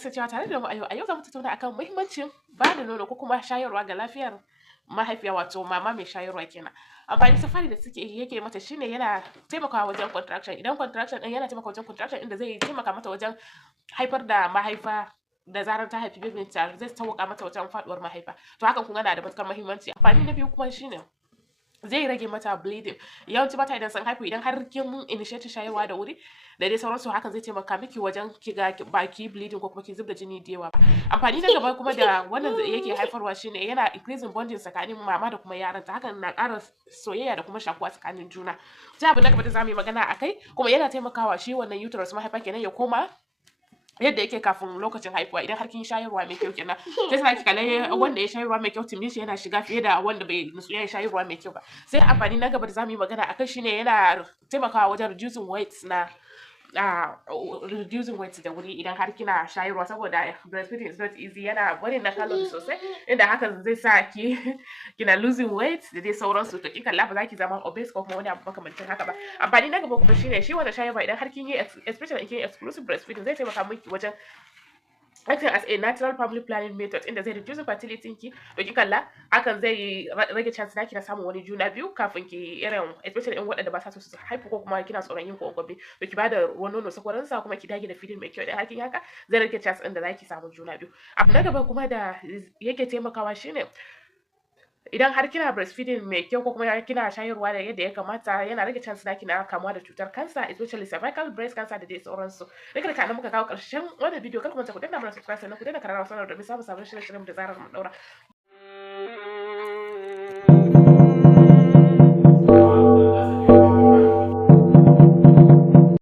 kasancewa tare da mu a yau. A yau za mu tattauna akan muhimmancin ba da nono ko kuma shayarwa ga lafiyar mahaifiya, wato mama mai shayarwa kenan. Amfani safari da yake mata shine yana taimakawa wajen contraction. Idan contraction din yana taimakawa wajen contraction inda zai taimaka mata wajen haifar da mahaifa da zarar ta haifi baby ta, zai sauka mata wajen faduwar mahaifa. To hakan kun ga na da matukar muhimmanci. Amfani na biyu kuma shine zai rage mata bleeding. Yawanci mata idan sun haifu, idan har kin initiate shayarwa da wuri da dai sauransu, hakan zai taimaka miki wajen kiga baki bleeding ko kuma ki zub da jini da yawa. Amfani na gaba kuma da wannan yake haifarwa shine yana increasing bonding tsakanin mama da kuma yaranta. Hakan na ƙara soyayya da kuma shakuwa tsakanin juna. Sai abu na gaba da zamu yi magana akai, kuma yana taimakawa shi wannan uterus mahaifa kenan ya koma yadda yake kafin lokacin haihuwa. Idan har kin shayarwa mai kyau kenan, sai sa ki kalle wanda ya shayarwa mai kyau tumbin shi yana shiga fiye da wanda bai nutsu ya shayarwa mai kyau ba. Sai amfani na gaba da zamu yi magana akai shine yana taimakawa wajen reducing weight da wuri idan har kina shayarwa, saboda breastfeeding is not easy, yana barin na calories sosai, inda hakan zai sa kina losing weight da dai sauransu. To kin kalla ba za ki zama obese ko kuma wani abu makamancin haka ba. Amfani na gaba kuma shine shi wanda shayarwa idan har kin yi especially in kin yi exclusive breastfeeding, zai taimaka miki wajen acting as a natural family planning method, inda zai reduce fertility ki. To kin kalla hakan zai rage chance naki na samun wani juna biyu kafin ki, irin especially in waɗanda ba sa so su haifu ko kuma kina tsoron yin gobe. To ki bada ruwan nono sakwaran sa, kuma ki dage da feeding mai kyau. Da hakin haka zai rage chance ɗin da zaki samu juna biyu. Abu na gaba kuma da yake taimakawa shine idan har kina breastfeeding mai kyau ko kuma kina shayarwa da yadda ya kamata, yana rage chance naki na kamuwa da cutar cancer, especially cervical breast cancer da dai sauransu. Daga da kana muka kawo ƙarshen wannan bidiyo. Kar ku manta ku danna mana subscribe sannan ku danna kararrawa sanar da mu samu sabon shirye-shiryen da zarar mu daura.